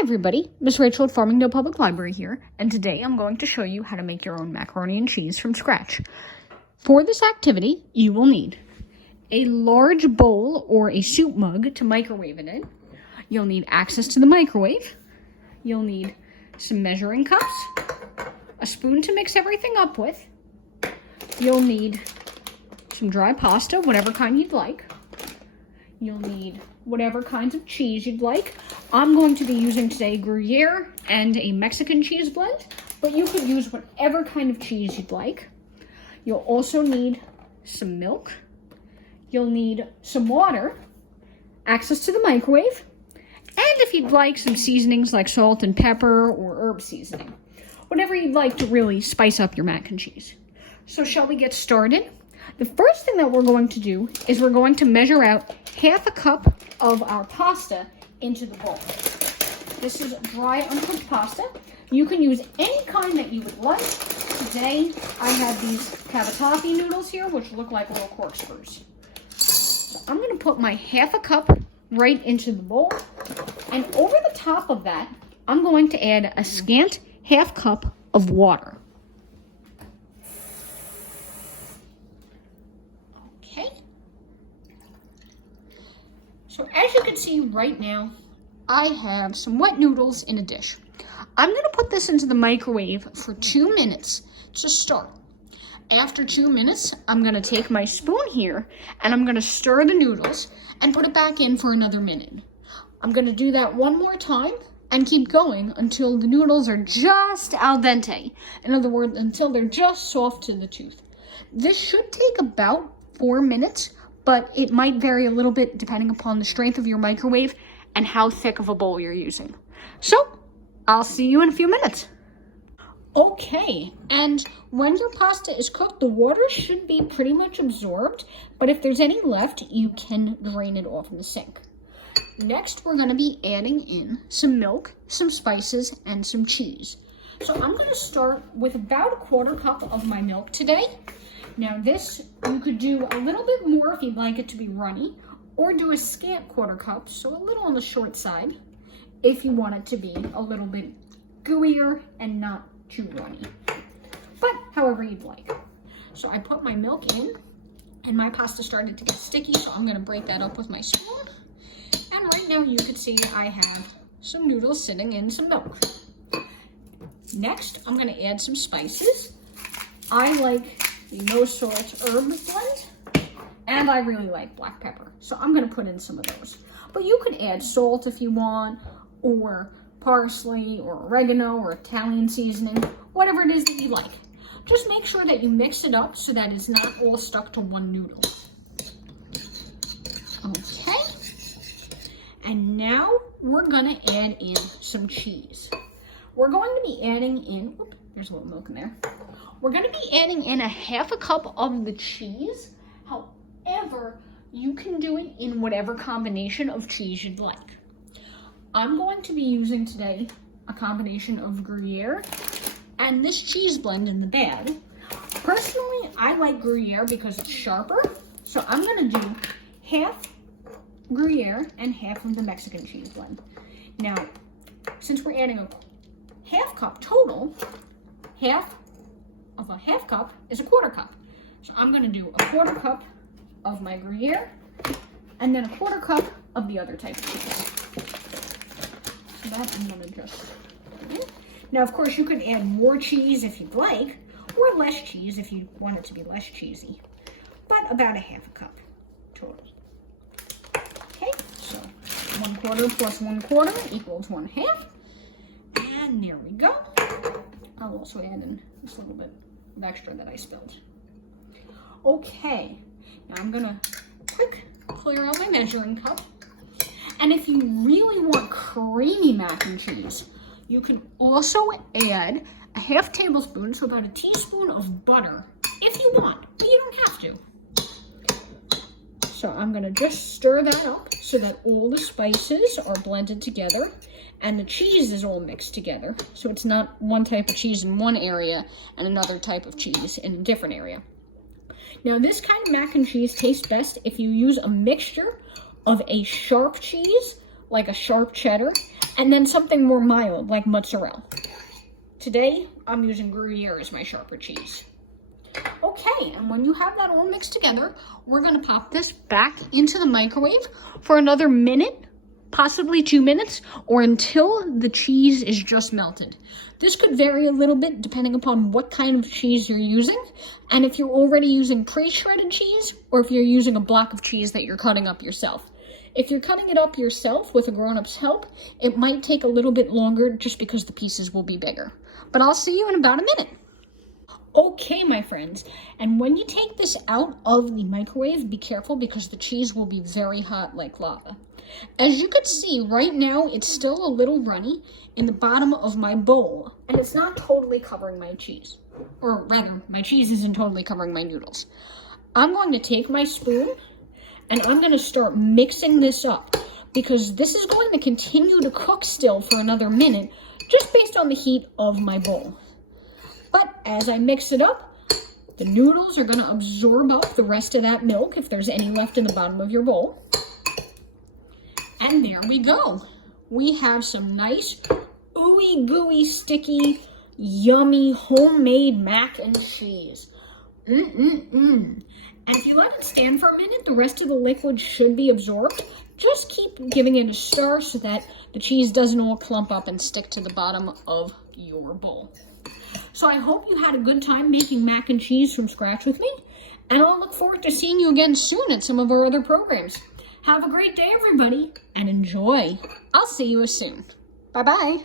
everybody, Miss Rachel at Farmingdale Public Library here, and today I'm going to show you how to make your own macaroni and cheese from scratch. For this activity, you will need a large bowl or a soup mug to microwave it in. You'll need access to the microwave. You'll need some measuring cups, a spoon to mix everything up with. You'll need some dry pasta, whatever kind you'd like. You'll need whatever kinds of cheese you'd like. I'm going to be using today Gruyere and a Mexican cheese blend, but you could use whatever kind of cheese you'd like. You'll also need some milk. You'll need some water, access to the microwave, and if you'd like, some seasonings like salt and pepper or herb seasoning. Whatever you'd like to really spice up your mac and cheese. So shall we get started? The first thing that we're going to do is we're going to measure out half a cup of our pasta into the bowl. This is dry uncooked pasta. You can use any kind that you would like. Today, I have these cavatappi noodles here, which look like little corkscrews. So I'm going to put my half a cup right into the bowl. And over the top of that, I'm going to add a scant half cup of water. So as you can see right now, I have some wet noodles in a dish. I'm going to put this into the microwave for 2 minutes to start. After 2 minutes, I'm going to take my spoon here and I'm going to stir the noodles and put it back in for another minute. I'm going to do that one more time and keep going until the noodles are just al dente. In other words, until they're just soft to the tooth. This should take about 4 minutes. But it might vary a little bit depending upon the strength of your microwave and how thick of a bowl you're using. So, I'll see you in a few minutes. Okay, and when your pasta is cooked, the water should be pretty much absorbed, but if there's any left, you can drain it off in the sink. Next, we're going to be adding in some milk, some spices, and some cheese. So I'm going to start with about a 1/4 cup of my milk today. Now this, you could do a little bit more if you'd like it to be runny, or do a scant 1/4 cup, so a little on the short side, if you want it to be a little bit gooier and not too runny. But however you'd like. So I put my milk in, and my pasta started to get sticky, so I'm gonna break that up with my spoon. And right now you can see I have some noodles sitting in some milk. Next, I'm gonna add some spices. I like the no salt herb blend, and I really like black pepper, so I'm going to put in some of those. But you can add salt if you want, or parsley, or oregano, or Italian seasoning, whatever it is that you like. Just make sure that you mix it up so that it's not all stuck to one noodle. Okay, and now we're going to add in some cheese. We're going to be adding in, whoop, there's a little milk in there. We're going to be adding in a half a cup of the cheese. However, you can do it in whatever combination of cheese you'd like. I'm going to be using today a combination of Gruyere and this cheese blend in the bag. Personally, I like Gruyere because it's sharper. So I'm going to do half Gruyere and half of the Mexican cheese blend. Now, since we're adding a half cup total, half of a half cup is a 1/4 cup. So I'm going to do a 1/4 cup of my Gruyere and then a 1/4 cup of the other type of cheese. So that I'm going to just put in. Now, of course, you could add more cheese if you'd like, or less cheese if you want it to be less cheesy, but about a half a cup total. Okay, so 1/4 plus 1/4 equals 1/2. And there we go. I'll also add in this little bit of extra that I spilled. Okay, now I'm gonna quick clear out my measuring cup. And if you really want creamy mac and cheese, you can also add a half tablespoon, so about a teaspoon of butter, if you want, but you don't have to. So I'm gonna just stir that up so that all the spices are blended together and the cheese is all mixed together. So it's not one type of cheese in one area and another type of cheese in a different area. Now this kind of mac and cheese tastes best if you use a mixture of a sharp cheese like a sharp cheddar, and then something more mild, like mozzarella. Today, I'm using Gruyere as my sharper cheese. Okay, and when you have that all mixed together, we're gonna pop this back into the microwave for another minute, possibly 2 minutes, or until the cheese is just melted. This could vary a little bit depending upon what kind of cheese you're using, and if you're already using pre-shredded cheese, or if you're using a block of cheese that you're cutting up yourself. If you're cutting it up yourself with a grown-up's help, it might take a little bit longer just because the pieces will be bigger. But I'll see you in about a minute. Okay, my friends, and when you take this out of the microwave, be careful because the cheese will be very hot like lava. As you can see, right now, it's still a little runny in the bottom of my bowl, and it's not totally covering my cheese. Or rather, my cheese isn't totally covering my noodles. I'm going to take my spoon, and I'm going to start mixing this up, because this is going to continue to cook still for another minute, just based on the heat of my bowl. But as I mix it up, the noodles are going to absorb up the rest of that milk if there's any left in the bottom of your bowl. And there we go. We have some nice, ooey gooey, sticky, yummy, homemade mac and cheese. And if you let it stand for a minute, the rest of the liquid should be absorbed. Just keep giving it a stir so that the cheese doesn't all clump up and stick to the bottom of your bowl. So I hope you had a good time making mac and cheese from scratch with me, and I'll look forward to seeing you again soon at some of our other programs. Have a great day, everybody, and enjoy. I'll see you soon. Bye-bye.